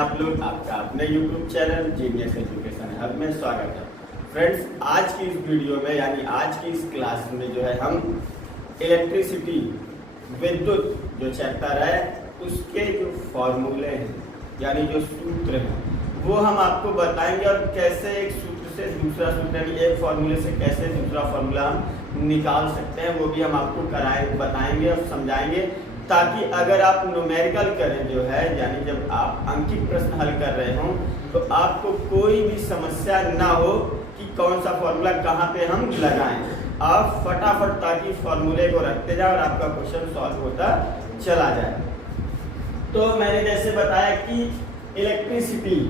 आप लोग आपका अपने YouTube channel genius education hub में स्वागत है। फ्रेंड्स, आज की इस वीडियो में यानी आज की इस क्लास में जो है हम इलेक्ट्रिसिटी विद्युत जो चैप्टर है उसके जो फॉर्मूले हैं यानी जो सूत्र हैं वो हम आपको बताएंगे और कैसे एक सूत्र से दूसरा सूत्र यानी एक फॉर्मूले से कैसे दूसरा फॉर्मूला हम निकाल सकते हैं वो भी हम आपको बताएंगे और समझाएंगे, ताकि अगर आप न्यूमेरिकल करें जो है यानी जब आप अंकित प्रश्न हल कर रहे हों तो आपको कोई भी समस्या ना हो कि कौन सा फॉर्मूला कहाँ पे हम लगाएं। आप फटाफट ताकि फॉर्मूले को रखते जाए और आपका क्वेश्चन सॉल्व होता चला जाए। तो मैंने जैसे बताया कि इलेक्ट्रिसिटी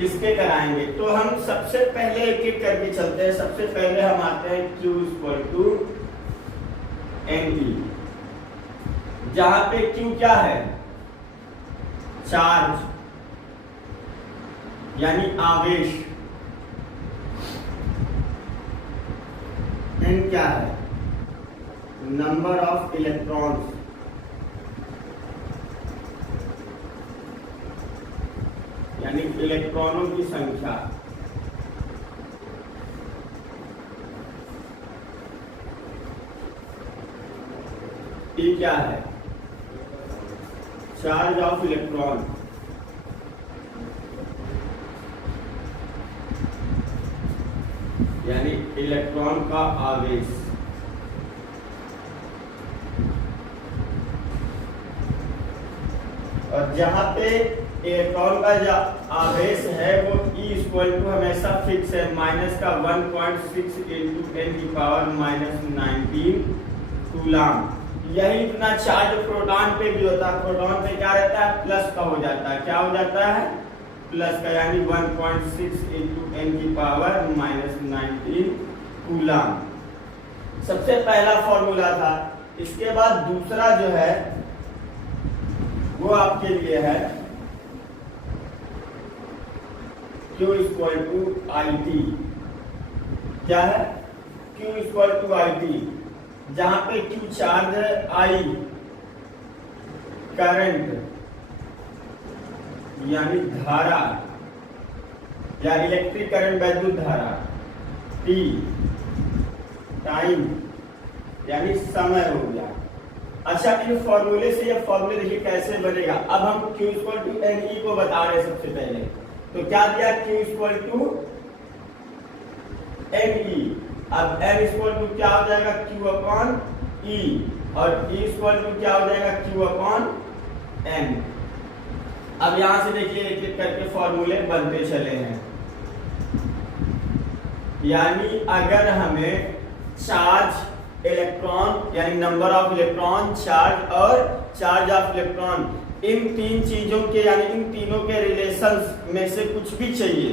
किसके कराएंगे तो हम सबसे पहले एक एक करके चलते हैं। सबसे पहले हम आते हैं Q = NE, जहां पे Q क्या है, चार्ज यानी आवेश। N क्या है, नंबर ऑफ इलेक्ट्रॉन्स। यानी इलेक्ट्रॉनों की संख्या। T क्या है, चार्ज ऑफ इलेक्ट्रॉन। यानी इलेक्ट्रॉन का आवेश। और जहां पे इलेक्ट्रॉन का जो आवेश है वो E हमेशा फिक्स है, -1.6 × 10⁻⁻19 कूलम। यही इतना चार्ज प्रोटॉन पे भी होता है। प्रोटॉन पे क्या रहता है, प्लस का हो जाता है। क्या हो जाता है, प्लस का, यानी 1.6 × 10⁻⁻19 कूलम। सबसे पहला फॉर्मूला था। इसके बाद दूसरा जो है वो आपके लिए है Q = IT। क्या है, Q = IT, जहां पे Q चार्ज है, I करंट यानी धारा या इलेक्ट्रिक करंट वैद्युत धारा, T टाइम यानी समय हो गया। अच्छा, इन फॉर्मूले से ये फॉर्मूले देखिए कैसे बनेगा। अब हम Q = NE को बता रहे हैं सबसे पहले। तो क्या दिया, Q = NE। अब N क्या हो जाएगा, Q/E, और E क्या हो जाएगा, Q/M। अब यहां से देखिए एक एक करके फॉर्मूले बनते चले हैं। यानी अगर हमें चार्ज, इलेक्ट्रॉन यानी नंबर ऑफ इलेक्ट्रॉन, चार्ज और चार्ज ऑफ इलेक्ट्रॉन, इन तीन चीजों के यानी इन तीनों के रिलेशंस में से कुछ भी चाहिए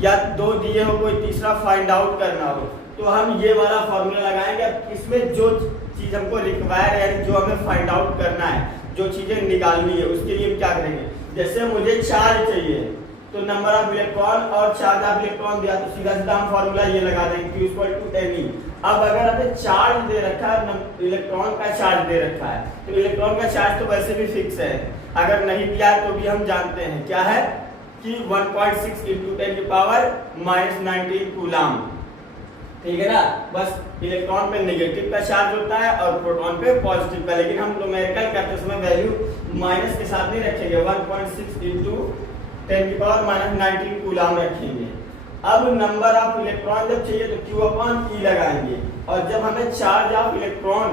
या दो दिए हो, कोई तीसरा फाइंड आउट करना हो, तो हम ये वाला फॉर्मूला लगाएंगे। अब इसमें जो चीज हमको रिक्वायर है यानी जो हमें फाइंड आउट करना है, जो चीजें निकालनी है, उसके लिए क्या करेंगे। जैसे मुझे चार्ज चाहिए तो नंबर ऑफ इलेक्ट्रॉन और चार्ज ऑफ इलेक्ट्रॉन दिया तो सीधा सीधा हम फॉर्मूला ये लगा देंगे, Q = NE। अब अगर हमें चार्ज दे रखा है, इलेक्ट्रॉन का चार्ज दे रखा है, तो इलेक्ट्रॉन का चार्ज तो वैसे भी फिक्स है। अगर नहीं दिया तो भी हम जानते हैं क्या है कि 1.6 × 10⁻⁻19 कूलम। ठीक है ना। बस इलेक्ट्रॉन पे नेगेटिव का चार्ज होता है और प्रोटॉन पे पॉजिटिव का, लेकिन हम न्यूमेरिकल करते समय वैल्यू माइनस के साथ नहीं रखेंगे, 1.6 × 10⁻⁻19 कूलम रखेंगे। अब नंबर ऑफ इलेक्ट्रॉन जब चाहिए तो Q/E लगाएंगे। और जब हमें चार्ज ऑफ इलेक्ट्रॉन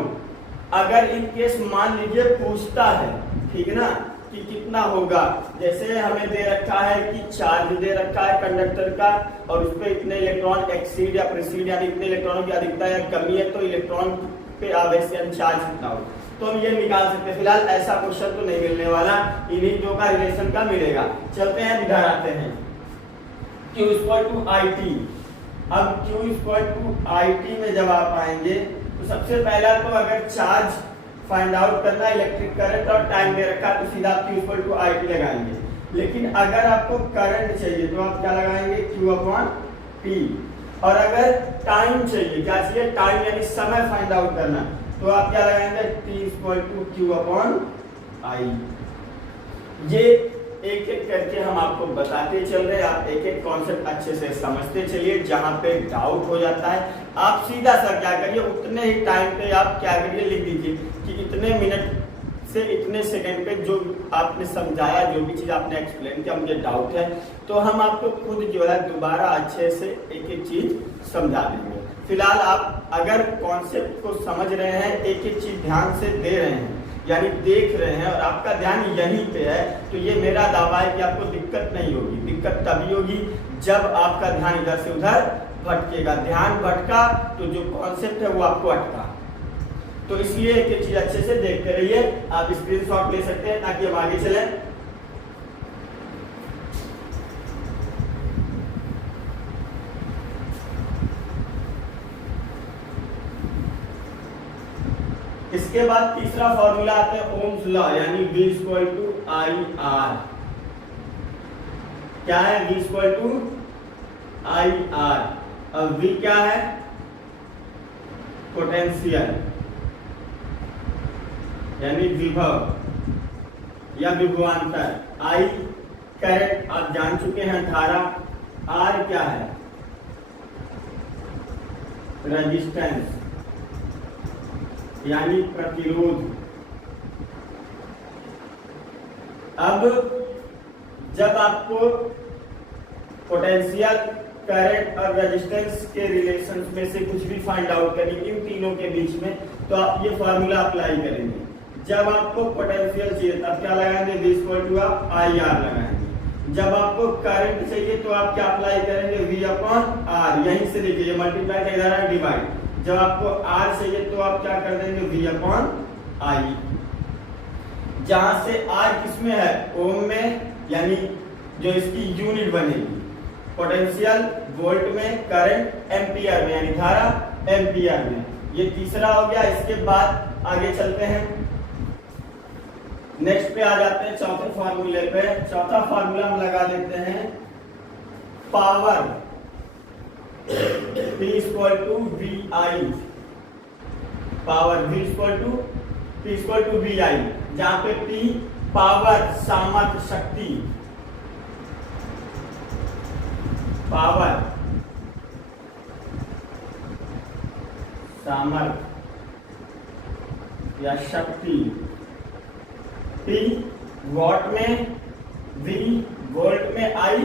अगर इन केस मान लीजिए पूछता है, ठीक है ना, कि कितना होगा, जैसे हमें दे रखा है कि चार्ज दे रखा है कंडक्टर का और उस पर इतने इलेक्ट्रॉन एक्सीड या प्रिसीड यानी इतने इलेक्ट्रॉनों की अधिकता या कमी है, तो इलेक्ट्रॉन पे आवेश यानी चार्ज कितना होगा, तो हम ये निकाल सकते हैं। फिलहाल ऐसा क्वेश्चन तो नहीं मिलने वाला, इन्हीं दो का रिलेशन का मिलेगा। चलते हैं, इधर आते हैं। Q = IT। अब Q = IT में जब आप आएंगे तो सबसे पहला तो अगर चार्ज फाइंड आउट करना है इलेक्ट्रिक करंट और टाइम दे रखा है, तो सीधा आप Q = I लगाएंगे। लेकिन अगर आपको करंट चाहिए तो आप क्या लगाएंगे, Q/T। और अगर टाइम चाहिए, क्या चाहिए, टाइम यानी समय फाइंड आउट करना, तो आप क्या लगाएंगे, T = Q/I। ये एक एक करके हम आपको बताते चल रहे हैं, आप एक एक कॉन्सेप्ट अच्छे से समझते चलिए। जहां पे डाउट हो जाता है आप सीधा सा क्या करिए, उतने ही टाइम पे आप क्या करिए, लिख दीजिए कि इतने मिनट से इतने सेकंड पे जो आपने समझाया, जो भी चीज आपने एक्सप्लेन किया, मुझे डाउट है, तो हम आपको खुद जो है दोबारा अच्छे से एक एक चीज समझा देंगे। फिलहाल आप अगर कॉन्सेप्ट को समझ रहे हैं, एक एक चीज ध्यान से दे रहे हैं, यानी देख रहे हैं और आपका ध्यान यहीं पे है, तो ये मेरा दावा है कि आपको दिक्कत नहीं होगी। दिक्कत तभी होगी जब आपका ध्यान इधर से उधर भटकेगा। ध्यान भटका तो जो कॉन्सेप्ट है वो आपको अटका। तो इसलिए एक एक चीज अच्छे से देखते रहिए। आप स्क्रीनशॉट ले सकते हैं ताकि हम आगे चलें। इसके बाद तीसरा फॉर्मूला आता है ओम्स लॉ, यानी V = IR। क्या है, V = IR। अब V क्या है, पोटेंशियल यानी विभव या विभवांतर। I करंट आप जान चुके हैं, धारा। R क्या है, रेजिस्टेंस यानी प्रतिरोध। अब जब आपको पोटेंशियल, करंट और रेजिस्टेंस के रिलेशन में से कुछ भी फाइंड आउट करनी इन तीनों के बीच में, तो आप ये फॉर्मूला अप्लाई करेंगे। जब आपको पोटेंशियल चाहिए तब क्या लगाएंगे, V = IR लगाएंगे। जब आपको करंट चाहिए तो आप क्या अप्लाई करेंगे, V/R। यहीं से देखिए मल्टीप्लाई का इधर है डिवाइड। जब आपको R चाहिए तो आप क्या कर देंगे, V/I। जहां से R किसमें है, ओम में, यानी जो इसकी यूनिट बनेगी। पोटेंशियल वोल्ट में, करंट एम्पियर में, यानी धारा एम्पियर में। ये तीसरा हो गया। इसके बाद आगे चलते हैं, नेक्स्ट पे आ जाते हैं चौथे फार्मूले पे। चौथा फार्मूला हम लगा देते हैं power, P = VI। Power V = VI, जहां पे P पावर, सामर्थ्य, शक्ति। पावर, सामर्थ्य या शक्ति। P वॉट में, V वोल्ट में, I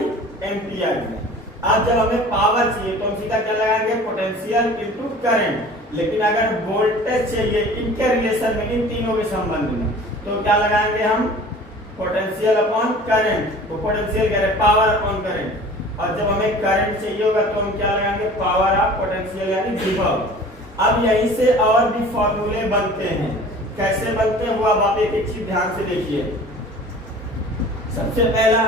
एम्पियर में। अब जब हमें पावर चाहिए तो हम सीधा क्या लगाएंगे, पोटेंशियल इनटू करंट। लेकिन अगर वोल्टेज चाहिए इनके रिलेशन में, इन तीनों के संबंध में, तो क्या लगाएंगे हम, पोटेंशियल अपॉन करंट। तो पोटेंशियल कह रहे पावर अपॉन करंट। और जब हमें करंट चाहिए होगा तो हम क्या लगाएंगे, पावर ऑफ पोटेंशियल यानी विभव। अब यहीं से और भी फॉर्मूले बनते हैं। कैसे बनते हैं वो अब आप एक एक चीज ध्यान से देखिए। सबसे पहला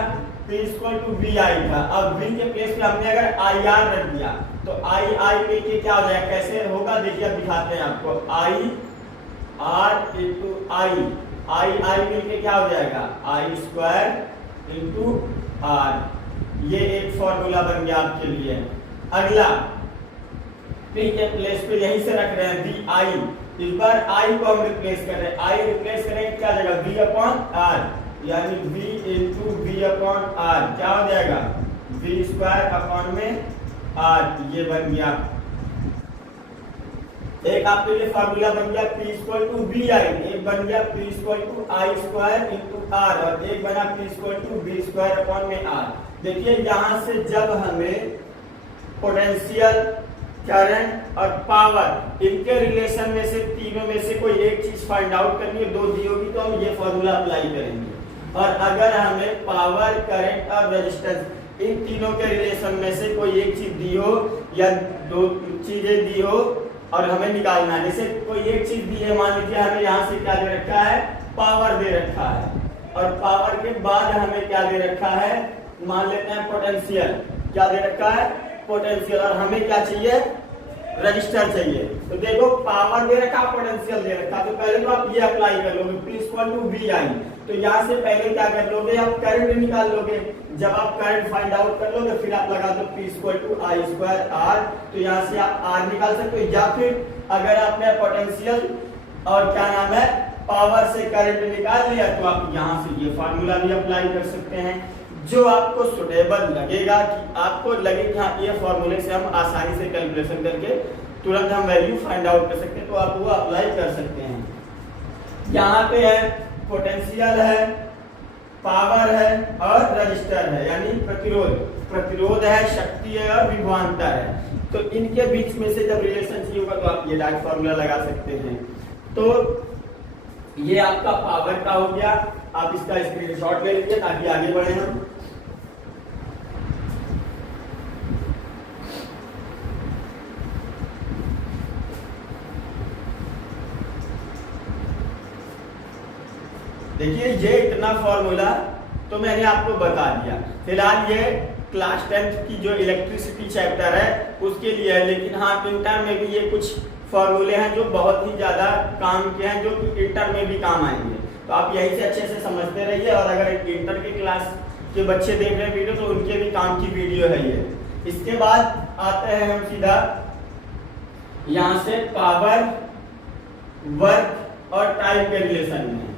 P = VI था। अब V के प्लेस पे हमने अगर IR रख दिया तो I मिलके क्या हो जाएगा, कैसे होगा देखिए, अब दिखाते हैं आपको। IR × I मिलके क्या हो जाएगा, I² × R। ये एक फॉर्मूला बन गया आपके लिए। अगला P के प्लेस पे यहीं से रख रहे हैं VI। इस बार I को हम रिप्लेस कर रहे हैं। I रिप्लेस करेंगे क्या हो जाएगा, V/R, यानी V × V/R क्या हो जाएगा, V² R। ये बन गया। एक आपके लिए फार्मूला बन गया P = VI, एक बन गया P = I² × R और एक बना P = V² R। देखिए यहां से जब हमें पोटेंशियल, करंट और पावर इनके रिलेशन में से, तीनों में से कोई एक चीज फाइंड आउट करनी है, दो दी होगी तो हम ये फॉर्मूला अप्लाई करेंगे। और अगर हमें पावर, करंट और रेजिस्टेंस इन तीनों के रिलेशन में से कोई एक चीज दी हो या दो चीजें दी हो और हमें निकालना है, जैसे कोई एक चीज दी है, मान लीजिए हमें यहाँ से क्या दे रखा है, पावर दे रखा है, और पावर के बाद हमें क्या दे रखा है, मान लेते हैं पोटेंशियल। क्या दे रखा है, पोटेंशियल। और हमें क्या चाहिए, रजिस्टर चाहिए। तो देखो पावर दे रखा, पोटेंशियल दे रखा, तो पहले तो आप ये अप्लाई कर लोगे P इक्वल टू V आई। तो यहाँ से पहले क्या कर लोगे, आप करंट निकाल लोगे। जब आप करंट फाइंड आउट कर लोगे फिर आप लगा दो P equal to I square R। तो यहाँ से आप R निकाल सकते हो, या फिर अगर आपने पोटेंशियल और क्या नाम है पावर से करंट निकाल लिया तो आप यहाँ से ये फार्मूला भी अप्लाई कर सकते हैं, जो आपको सुटेबल लगेगा, कि आपको लगे कि हाँ ये फॉर्मूले से हम आसानी से कैलकुलेशन करके तुरंत हम वैल्यू फाइंड आउट कर सकते हैं, तो आप वो अप्लाई कर सकते हैं। यहाँ पे है पोटेंशियल है, पावर है और रजिस्टर है, यानी प्रतिरोध है, शक्ति है और विभवांतर है। तो इनके बीच में से जब रिलेशन चाहिए होगा तो आप ये डायरेक्ट फॉर्मूला लगा सकते हैं। तो ये आपका पावर का हो गया, आप इसका स्क्रीनशॉट ले लीजिए ताकि आगे बढ़े हम। देखिए ये इतना फॉर्मूला तो मैंने आपको बता दिया। फिलहाल ये क्लास 10th की जो इलेक्ट्रिसिटी चैप्टर है उसके लिए है, लेकिन हाँ इंटर में भी ये कुछ फॉर्मूले हैं जो बहुत ही ज्यादा काम के हैं, जो कि इंटर में भी काम आएंगे। तो आप यहीं से अच्छे से समझते रहिए, और अगर इंटर की क्लास के बच्चे देख रहे हैं वीडियो तो उनके भी काम की वीडियो है ये। इसके बाद आते हैं हम सीधा यहाँ से पावर, वर्क और टाइम के रिलेशन में।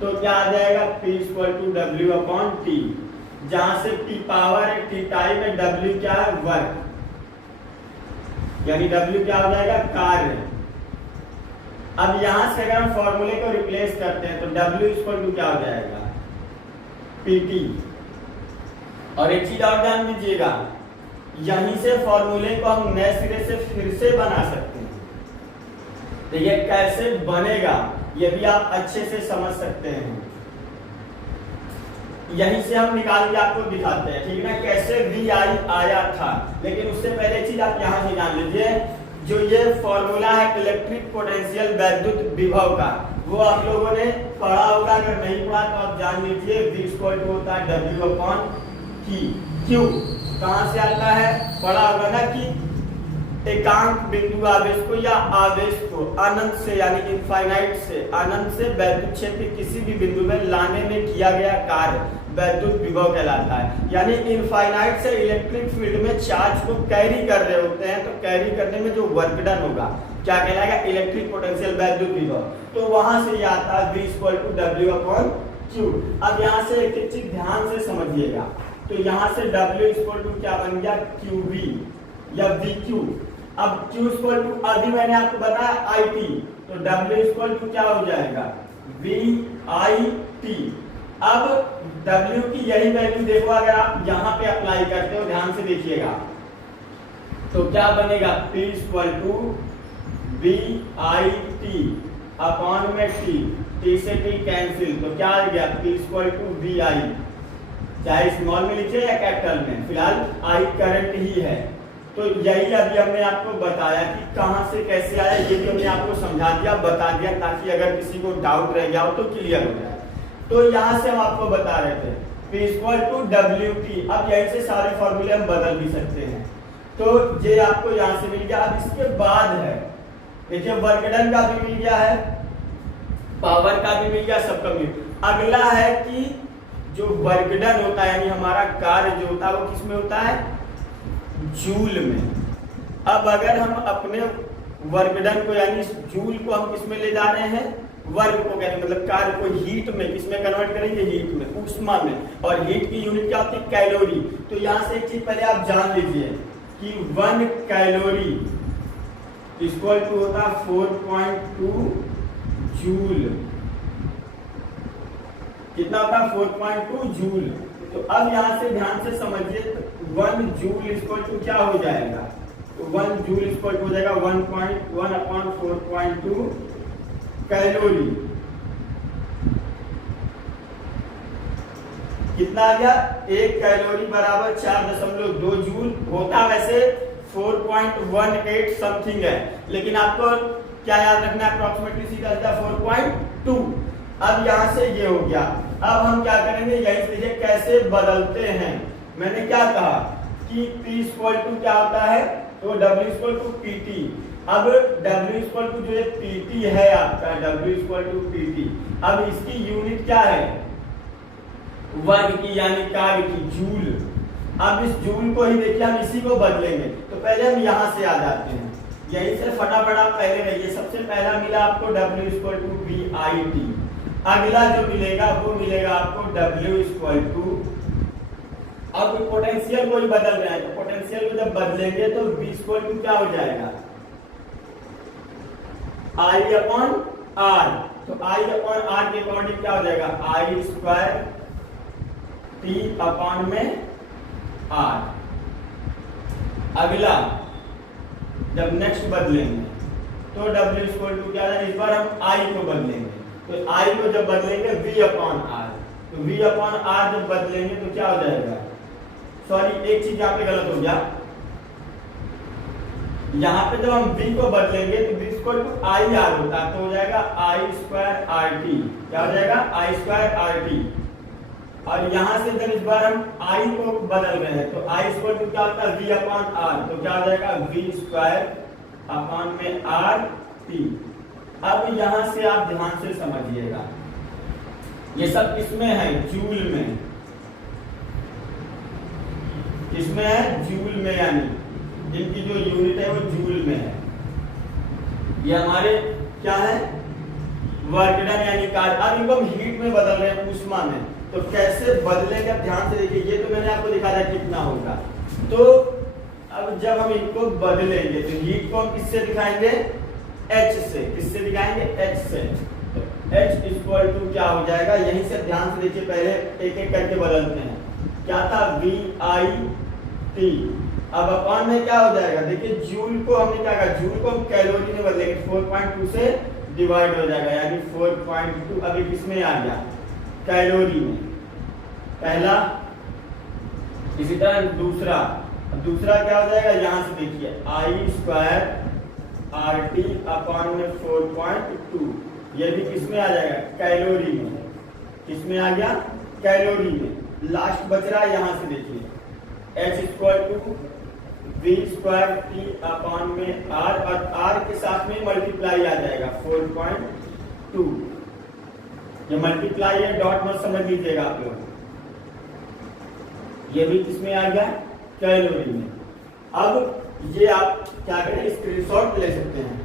तो क्या आ जाएगा P equal to W upon T, जहां से P पावर है, T टाइम है, W क्या है वर्क, यानी W क्या हो जाएगा कार्य। अब यहां से अगर हम फॉर्मूले को रिप्लेस करते हैं तो W इक्वल टू क्या हो जाएगा PT। और एक चीज और ध्यान दीजिएगा, यहीं से फॉर्मूले को हम नए सिरे से फिर से बना सकते हैं। तो ये कैसे बनेगा ये भी आप अच्छे से समझ सकते हैं, यहीं से हम निकाल के आपको दिखाते हैं, ठीक है ना, कैसे V आई आया था। लेकिन उससे पहले चीज आप यहाँ से जान लीजिए, जो ये फॉर्मूला है इलेक्ट्रिक पोटेंशियल वैद्युत विभव का, वो आप लोगों ने पढ़ा होगा। अगर नहीं पढ़ा तो आप जान लीजिए V इक्वल टू होता है W अपॉन Q। कहाँ से आता है, पढ़ा होगा ना कि एकांक बिंदु आवेश को या आवेश को अनंत से यानी इनफाइनाइट से अनंत से वैद्युत क्षेत्र किसी भी बिंदु में लाने में किया गया कार्य वैद्युत विभव कहलाता है। यानी इनफाइनाइट से इलेक्ट्रिक फील्ड में चार्ज को कैरी कर रहे होते हैं, तो कैरी करने में जो वर्क डन होगा क्या कहलाएगा इलेक्ट्रिक पोटेंशियल वैद्युत विभव। तो वहां से ये आता है V equal to W upon Q। अब यहाँ से एक एक चीज ध्यान से समझिएगा, तो यहाँ से W इक्वल टू क्या बन गया QV या VQ। अब Q इक्वल टू अभी मैंने आपको बताया IT, तो W इक्वल टू क्या हो जाएगा VIT। अब W की यही वैल्यू देखो, अगर आप यहाँ पे अप्लाई करते हो ध्यान से देखिएगा तो क्या बनेगा P equal to VIT upon में T से T कैंसिल, तो क्या आ गया P इक्वल टू VI, चाहे स्मॉल में लिखे या कैपिटल में, फिलहाल I करंट ही है। तो यही अभी हमने आपको बताया कि कहां से कैसे आया, ये भी हमने आपको समझा दिया, बता दिया, ताकि अगर किसी को डाउट रह गया हो तो क्लियर हो जाए। तो यहां से हम आपको बता रहे थे P इक्वल टू WT। अब यहीं से सारे फॉर्मूले हम बदल भी सकते हैं, तो ये आपको यहाँ से मिल गया। अब इसके बाद है देखिए वर्क डन का भी मिल गया है, पावर का भी मिल गया, सबका मिल गया। अगला है कि जो वर्क डन होता है यानी हमारा कार्य जो होता है वो किस में होता है जूल में। अब अगर हम अपने वर्क डन को यानी जूल को हम किस में ले जा रहे हैं, वर्क को कहते मतलब कार्य को हीट में किसमें कन्वर्ट करेंगे, हीट में, ऊष्मा में। और हीट की यूनिट क्या होती है कैलोरी। तो यहाँ से एक चीज पहले आप जान लीजिए कि 1 कैलोरी इक्वल टू होता है 4.2 जूल। कितना होता है 4.2 जूल। तो अब यहाँ से ध्यान से समझिए 1 जूल इक्वल टू क्या हो जाएगा, तो 1 जूल इक्वल टू हो जाएगा 1.1 अपॉन 4.2 कैलोरी। कितना आ गया, 1 कैलोरी बराबर 4.2 जूल होता। वैसे 4.18 समथिंग है, लेकिन आपको क्या याद रखना है अप्रोक्सीमेटली सीधा 4.2। अब यहाँ से ये हो गया। अब हम क्या करेंगे, यही से कैसे बदलते हैं। मैंने क्या कहा कि P इक्वल टू क्या होता है तो W इक्वल टू PT। अब W इक्वल टू जो है PT है आपका, W इक्वल टू PT। अब इसकी यूनिट क्या है, वर्ग की यानी कार्य की, जूल। अब इस जूल को ही देखिए हम इसी को बदलेंगे, तो पहले हम यहाँ से आ जाते हैं, यहीं से फटाफट आप पहले रहिए। सबसे पहला मिला आपको W इक्वल टू VIT। अगला जो मिलेगा वो मिलेगा आपको W इक्वल टू, अब पोटेंशियल को ही बदल रहे हैं, तो पोटेंशियल को जब बदलेंगे तो V इक्वल टू क्या हो जाएगा, I अपॉन R। तो I अपॉन R के अकॉर्डिंग क्या हो जाएगा, I स्क्वायर T अपॉन में R। अगला जब नेक्स्ट बदलेंगे तो W इक्वल टू क्या है, इस बार हम I को बदलेंगे, तो I को जब बदलेंगे V अपॉन R, तो V अपॉन R जब बदलेंगे तो क्या हो जाएगा, सॉरी एक चीज यहाँ पे गलत हो गया, यहाँ पे जब हम V को बदलेंगे तो V इक्वल टू IR होता है, तो हो जाएगा I स्क्वायर RT। क्या हो जाएगा, I स्क्वायर RT। और यहाँ से जब इस बार हम I को बदल रहे हैं तो I इक्वल टू क्या होता है, V अपॉन R, तो क्या हो जाएगा V स्क्वायर अपॉन में RT। अब यहाँ से आप ध्यान से समझिएगा, ये सब किसमें है, जूल में, किसमें है, जूल में, यानी इनकी जो यूनिट है वो जूल में है। ये हमारे क्या है, वर्क डन यानी कार्य। अब इनको हम हीट में बदल रहे हैं, ऊष्मा में, तो कैसे बदलेगा ध्यान से देखिए। ये तो मैंने आपको दिखाया कितना होगा, तो अब जब हम इनको बदलेंगे तो हीट को हम किससे दिखाएंगे, H से। किससे दिखाएंगे, H से। तो H इक्वल टू क्या हो जाएगा, यहीं से ध्यान से देखिए, पहले एक एक करके बदलते हैं। क्या था, VIT। अब अपॉन में क्या हो जाएगा, देखिए जूल को हमने क्या कहा, जूल को हम कैलोरी में बदलेंगे, 4.2 से डिवाइड हो जाएगा, यानी 4.2 अभी किसमें आ गया, कैलोरी में, पहला। इसी तरह दूसरा, दूसरा क्या हो जाएगा, यहां से देखिए I स्क्वायर RT अपॉन में 4.2, ये भी किसमें आ जाएगा, कैलोरी में। किसमें आ गया, कैलोरी में। लास्ट बच रहा है, यहां से देखिए H equal to V square T upon में R, और R के साथ में मल्टीप्लाई आ जाएगा 4.2। ये मल्टीप्लाई है, डॉट मत समझ लीजिएगा आप लोग। ये भी किसमें आ गया, कैलोरी में। अब ये आप क्या करें, स्क्रीनशॉट ले सकते हैं।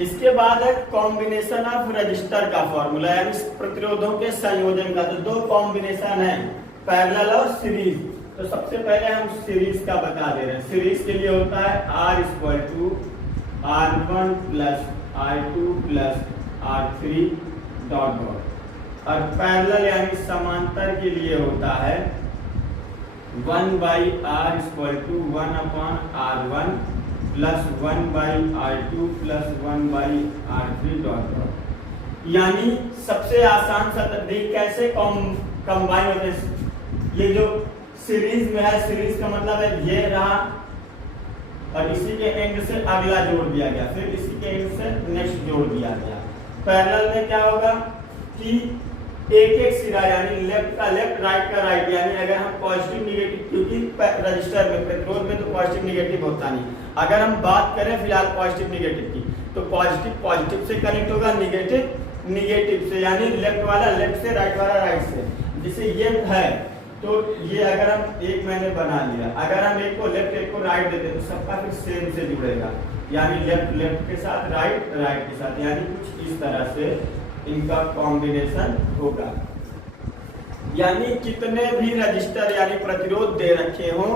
इसके बाद है कॉम्बिनेशन ऑफ रजिस्टर का फॉर्मूला, यानी प्रतिरोधों के संयोजन का। तो दो कॉम्बिनेशन है, पैरेलल और सीरीज। तो सबसे पहले हम सीरीज का बता दे रहे हैं। सीरीज के लिए होता है R equal to R1 plus R2 plus R3 dot dot. और पैरेलल यानी समांतर के लिए होता है 1 by R equal to 1 upon R1 plus 1 by R2 plus 1 by R3 dot dot. यानी सबसे आसान सा कैसे कंबाइन होते हैं। ये जो सीरीज में है, सीरीज का मतलब है ये रहा और इसी के एंड से अगला जोड़ दिया गया, फिर इसी के एंड से नेक्स्ट जोड़ दिया गया। पैरेलल में क्या होगा कि एक एक सिरा यानी लेफ्ट का लेफ्ट, राइट का राइट, यानी अगर हम पॉजिटिव निगेटिव, क्योंकि रजिस्टर में प्रतिरोध में तो पॉजिटिव निगेटिव होता नहीं। अगर हम बात करें फिलहाल पॉजिटिव निगेटिव की, तो पॉजिटिव पॉजिटिव से कनेक्ट होगा, निगेटिव निगेटिव से, यानी लेफ्ट वाला लेफ्ट से, राइट वाला राइट से। जैसे ये है तो ये अगर हम एक मैंने बना लिया, अगर हम एक को लेफ्ट एक को राइट देते तो सबका फिर सेम से जुड़ेगा, यानी लेफ्ट लेफ्ट के साथ, राइट राइट के साथ, यानी कुछ इस तरह से इनका कॉम्बिनेशन होगा। यानी कितने भी रजिस्टर यानी प्रतिरोध दे रखे हों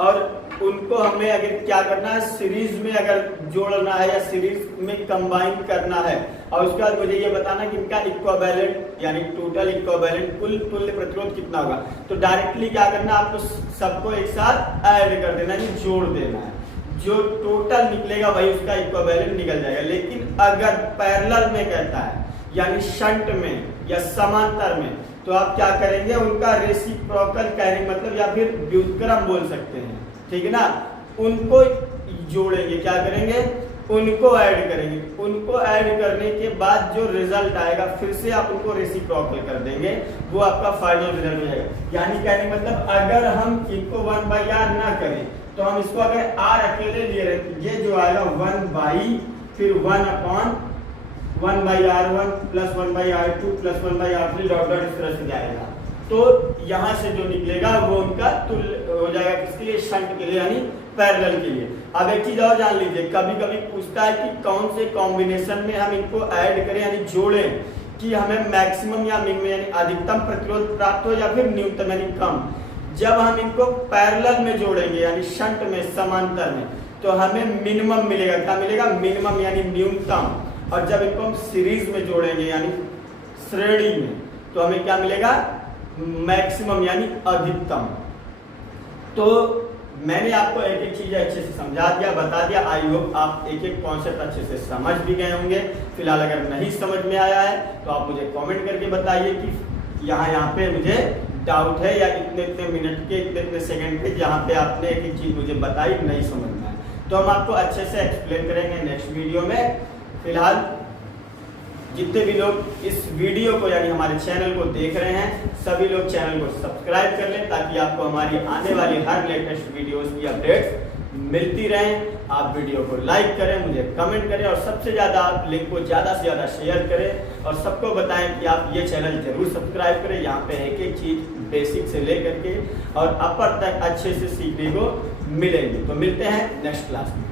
और उनको हमें अगर क्या करना है, सीरीज में अगर जोड़ना है या सीरीज में कंबाइन करना है, और उसके बाद मुझे ये बताना कि इनका इक्विवेलेंट यानी टोटल इक्विवेलेंट कुल तुल्य प्रतिरोध कितना होगा। तो डायरेक्टली क्या करना, आपको सबको एक साथ ऐड कर देना, यानी जोड़ देना है। जो टोटल निकलेगा वही उसका इक्विवेलेंट निकल जाएगा। लेकिन अगर पैरेलल में कहता है यानी शंट में या समांतर में, तो आप क्या करेंगे, उनका रेसिप्रोकल कहने मतलब या फिर व्युत्क्रम बोल सकते हैं, ठीक है ना, उनको जोड़ेंगे। क्या करेंगे, उनको ऐड करेंगे। उनको ऐड करने के बाद जो रिजल्ट आएगा फिर से आप उनको रेसिप्रोकल कर देंगे, वो आपका फाइनल रिजल्ट हो जाएगा। यानी कहने का मतलब अगर हम इनको 1/r ना करें तो हम इसको अगर r अकेले लिए रहे, ये जो आएगा 1 फिर 1/1 plus 1/r2 plus 1/r3 dot dot इस तरह से जाएगा। तो यहाँ से जो निकलेगा वो उनका तुल्य हो जाएगा, किसके लिए? शंट के लिए, यानी पैरेलल के लिए। अब एक चीज और जान लीजिए, कभी कभी पूछता है कि कौन से कॉम्बिनेशन में हम इनको ऐड करें यानी जोड़ें कि हमें मैक्सिमम या मिनिमम यानी अधिकतम प्रतिरोध प्राप्त हो या फिर न्यूनतम यानी कम। जब हम इनको पैरेलल में जोड़ेंगे यानी शंट में, समांतर में, तो हमें मिनिमम मिलेगा। क्या मिलेगा? मिनिमम यानी न्यूनतम। और जब इनको हम सीरीज में जोड़ेंगे यानी श्रेणी में, तो हमें क्या मिलेगा? मैक्सिमम यानी अधिकतम। तो मैंने आपको एक एक चीज अच्छे से समझा दिया, बता दिया। आई होप आप एक एक कॉन्सेप्ट अच्छे से समझ भी गए होंगे। फिलहाल अगर नहीं समझ में आया है तो आप मुझे कमेंट करके बताइए कि यहाँ पे मुझे डाउट है या इतने मिनट के इतने सेकंड के जहाँ पे आपने एक एक चीज मुझे बताई नहीं समझ में आए, तो हम आपको अच्छे से एक्सप्लेन करेंगे नेक्स्ट वीडियो में। फिलहाल जितने भी लोग इस वीडियो को यानी हमारे चैनल को देख रहे हैं, सभी लोग चैनल को सब्सक्राइब कर लें ताकि आपको हमारी आने वाली हर लेटेस्ट वीडियोस की अपडेट्स मिलती रहें। आप वीडियो को लाइक करें, मुझे कमेंट करें और सबसे ज़्यादा आप लिंक को ज़्यादा से ज़्यादा शेयर करें और सबको बताएं कि आप ये चैनल जरूर सब्सक्राइब करें। यहाँ पे एक एक चीज़ बेसिक से लेकर के और अपर तक अच्छे से सीखने को मिलेंगी। तो मिलते हैं नेक्स्ट क्लास में।